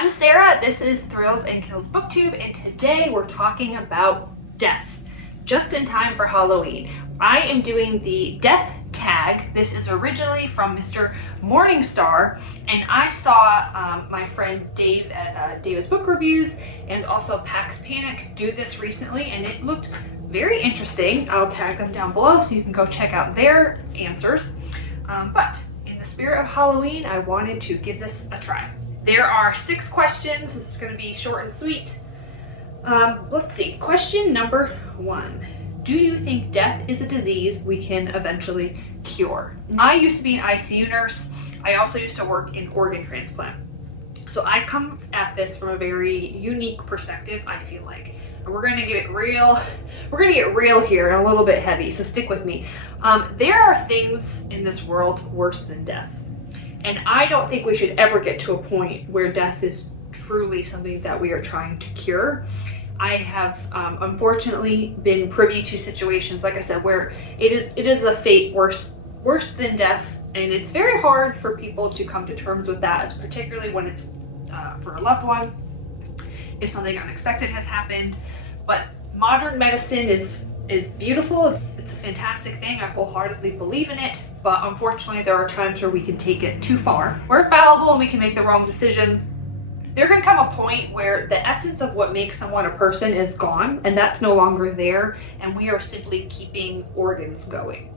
I'm Sarah, this is Thrills and Kills Booktube, and today we're talking about death, just in time for Halloween. I am doing the death tag. This is originally from Mr. Morningstar, and I saw my friend Dave at Dave's Book Reviews and also Pax Panic do this recently, and it looked very interesting. I'll tag them down below so you can go check out their answers. But in the spirit of Halloween, I wanted to give this a try. There are 6 questions. This is going to be short and sweet. Let's see. Question number 1. Do you think death is a disease we can eventually cure? I used to be an ICU nurse. I also used to work in organ transplant. So I come at this from a very unique perspective, I feel like. And we're going to get real. We're going to get real here and a little bit heavy, so stick with me. There are things in this world worse than death. And I don't think we should ever get to a point where death is truly something that we are trying to cure. I have unfortunately been privy to situations, like I said, where it is a fate worse than death, and it's very hard for people to come to terms with that, particularly when it's for a loved one, if something unexpected has happened. But modern medicine is beautiful. It's a fantastic thing. I wholeheartedly believe in it, but unfortunately there are times where we can take it too far. We're fallible and we can make the wrong decisions. There can come a point where the essence of what makes someone a person is gone, and that's no longer there, and we are simply keeping organs going.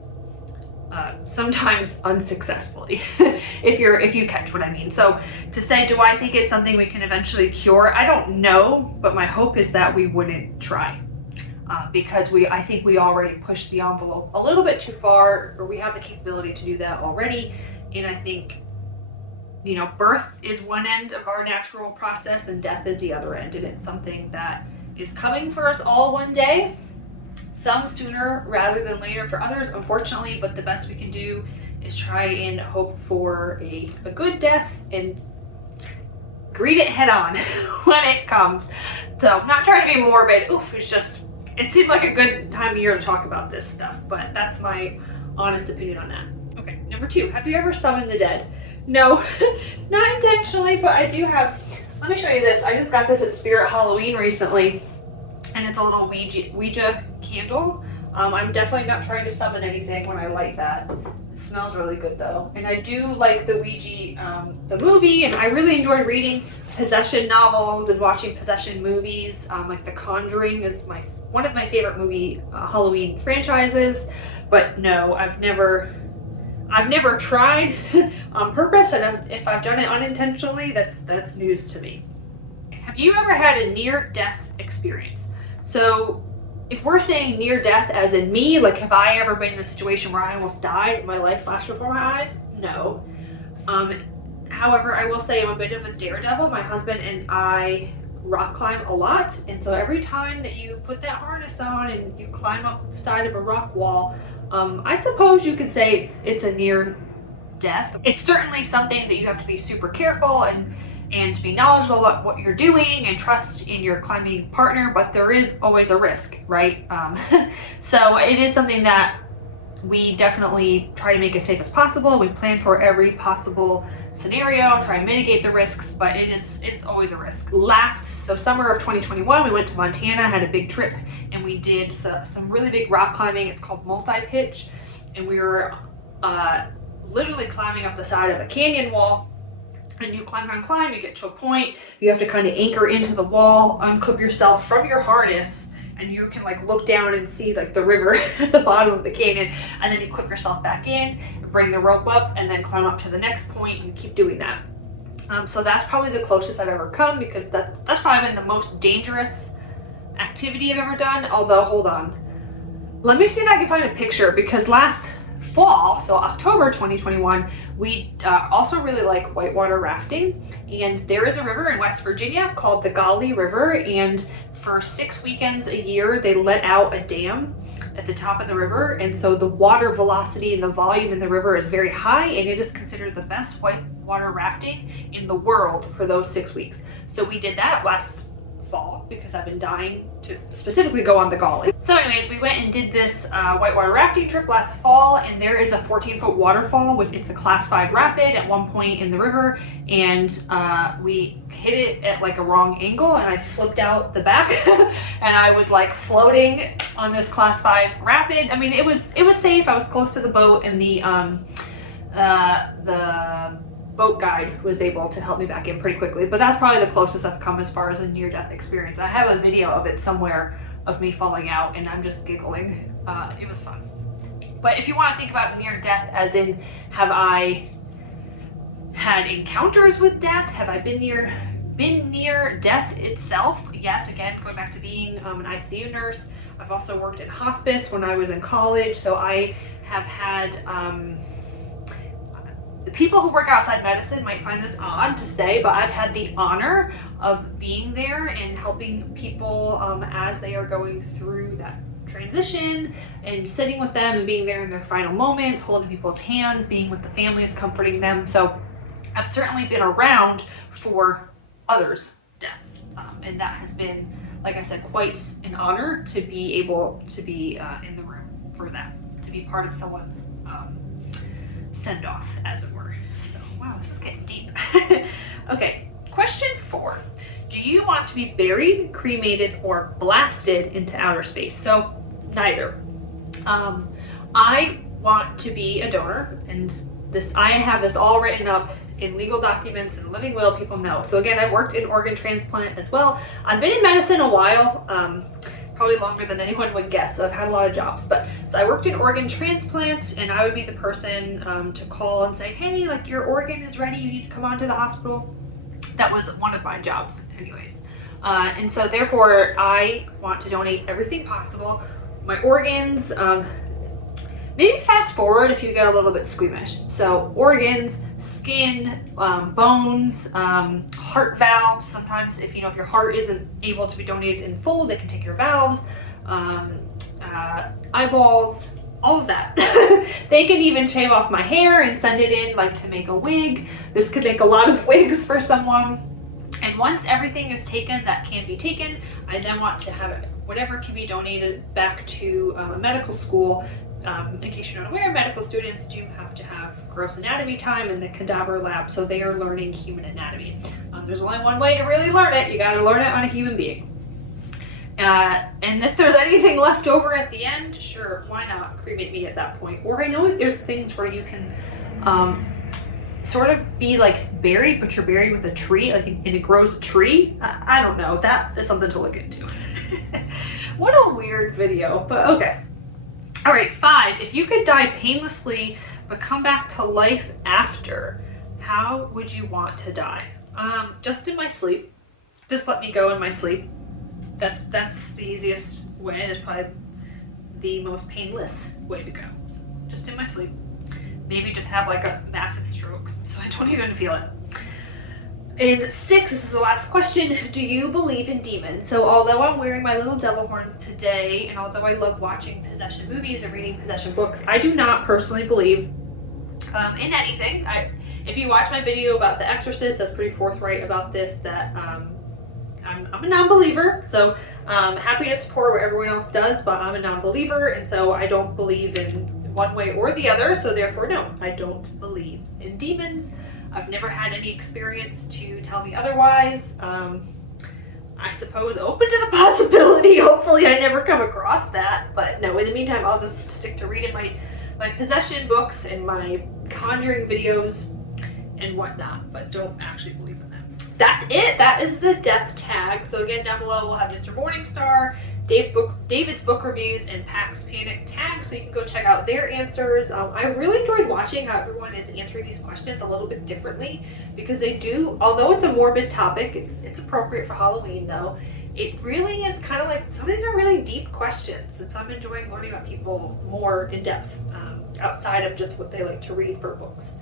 Sometimes unsuccessfully, if you catch what I mean. So to say, do I think it's something we can eventually cure? I don't know, but my hope is that we wouldn't try. Because I think we already pushed the envelope a little bit too far, or we have the capability to do that already. And I think, birth is one end of our natural process and death is the other end. And it's something that is coming for us all one day. Some sooner rather than later for others, unfortunately, but the best we can do is try and hope for a good death and greet it head on when it comes. So I'm not trying to be morbid. It seemed like a good time of year to talk about this stuff, but that's my honest opinion on that. Okay, number 2, have you ever summoned the dead? No, not intentionally, but I do have. Let me show you this. I just got this at Spirit Halloween recently, and it's a little Ouija candle. I'm definitely not trying to summon anything when I light that. It smells really good though. And I do like the Ouija, the movie, and I really enjoy reading possession novels and watching possession movies. Like The Conjuring is one of my favorite movie Halloween franchises. But no, I've never tried on purpose, and if I've done it unintentionally, that's news to me. Have you ever had a near-death experience? So if we're saying near death as in me, like have I ever been in a situation where I almost died, my life flashed before my eyes? No. However, I will say I'm a bit of a daredevil. My husband and I rock climb a lot, and so every time that you put that harness on and you climb up the side of a rock wall, I suppose you could say it's a near death. It's certainly something that you have to be super careful and to be knowledgeable about what you're doing and trust in your climbing partner, but there is always a risk, right? So it is something that we definitely try to make as safe as possible. We plan for every possible scenario, try and mitigate the risks, but it's always a risk. Summer of 2021, we went to Montana, had a big trip, and we did some really big rock climbing. It's called multi-pitch, and we were literally climbing up the side of a canyon wall. And you climb, you get to a point, you have to kind of anchor into the wall, unclip yourself from your harness, and you can look down and see the river at the bottom of the canyon, and then you clip yourself back in, bring the rope up, and then climb up to the next point and keep doing that. So that's probably the closest I've ever come, because that's probably been the most dangerous activity I've ever done. Although, hold on. Let me see if I can find a picture, because last fall, so October 2021, we also really like whitewater rafting, and there is a river in West Virginia called the Gauley River, and for 6 weekends a year they let out a dam at the top of the river, and so the water velocity and the volume in the river is very high, and it is considered the best whitewater rafting in the world for those 6 weeks. So we did that last fall because I've been dying to specifically go on the Gully. So anyways, we went and did this whitewater rafting trip last fall, and there is a 14-foot waterfall, which it's a class 5 rapid at one point in the river, and we hit it at like a wrong angle and I flipped out the back and I was like floating on this class 5 rapid. I mean, it was safe. I was close to the boat, and the boat guide was able to help me back in pretty quickly, but that's probably the closest I've come as far as a near-death experience. I have a video of it somewhere of me falling out and I'm just giggling. It was fun. But if you want to think about near-death as in, have I had encounters with death? Have I been near death itself? Yes, again, going back to being an ICU nurse. I've also worked in hospice when I was in college, so I have had people who work outside medicine might find this odd to say, but I've had the honor of being there and helping people as they are going through that transition, and sitting with them and being there in their final moments, holding people's hands, being with the families, comforting them. So I've certainly been around for others' deaths, and that has been, like I said, quite an honor to be able to be in the room for that, to be part of someone's send-off, as it were. So, wow, this is getting deep. Okay, question 4. Do you want to be buried, cremated, or blasted into outer space? So, neither. I want to be a donor, and I have this all written up in legal documents and living will, people know. So again, I worked in organ transplant as well. I've been in medicine a while, probably longer than anyone would guess, so I've had a lot of jobs. So I worked in organ transplant, and I would be the person to call and say, hey, like, your organ is ready, you need to come on to the hospital. That was one of my jobs anyways. And so therefore, I want to donate everything possible. My organs, maybe fast forward if you get a little bit squeamish. So organs, skin, bones, heart valves. Sometimes if your heart isn't able to be donated in full, they can take your valves, eyeballs, all of that. They can even shave off my hair and send it in like to make a wig. This could make a lot of wigs for someone. And once everything is taken that can be taken, I then want to have it, whatever can be donated back to a medical school. In case you're not aware, medical students do have to have gross anatomy time in the cadaver lab, so they are learning human anatomy. There's only one way to really learn it. You got to learn it on a human being. And if there's anything left over at the end, sure, why not cremate me at that point? Or I know that there's things where you can sort of be like buried, but you're buried with a tree, like, and it grows a tree. I don't know. That is something to look into. What a weird video, but okay. All right, 5. If you could die painlessly but come back to life after, how would you want to die? Just in my sleep. Just let me go in my sleep. That's the easiest way. That's probably the most painless way to go. So just in my sleep. Maybe just have like a massive stroke so I don't even feel it. And 6, this is the last question. Do you believe in demons? So although I'm wearing my little devil horns today, and although I love watching possession movies and reading possession books, I do not personally believe in anything. If you watch my video about The Exorcist, I was pretty forthright about this, that I'm a non-believer. So happy to support what everyone else does, but I'm a non-believer, and so I don't believe in one way or the other, so therefore no, I don't believe in demons. I've never had any experience to tell me otherwise. I suppose open to the possibility. Hopefully I never come across that. But no, in the meantime, I'll just stick to reading my possession books and my conjuring videos and whatnot, but don't actually believe in them. That's it. That is the death tag. So again, down below we'll have Mr. Morningstar, David's book reviews, and Pax Panic tags, so you can go check out their answers. I really enjoyed watching how everyone is answering these questions a little bit differently, because they do, although it's a morbid topic, it's appropriate for Halloween though, it really is kind of like, some of these are really deep questions, and so I'm enjoying learning about people more in depth, outside of just what they like to read for books.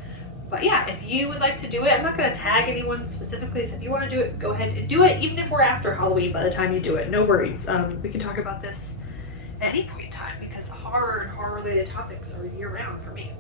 But yeah, if you would like to do it, I'm not going to tag anyone specifically, so if you want to do it, go ahead and do it, even if we're after Halloween by the time you do it. No worries. We can talk about this at any point in time, because horror and horror-related topics are year-round for me.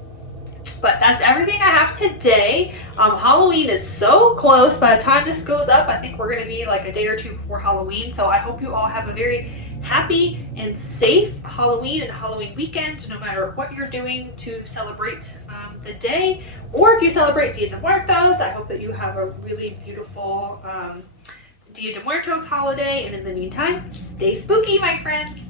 But that's everything I have today. Halloween is so close. By the time this goes up, I think we're going to be like a day or two before Halloween. So I hope you all have a very happy and safe Halloween and Halloween weekend, no matter what you're doing to celebrate the day. Or if you celebrate Dia de Muertos, I hope that you have a really beautiful Dia de Muertos holiday. And in the meantime, stay spooky, my friends.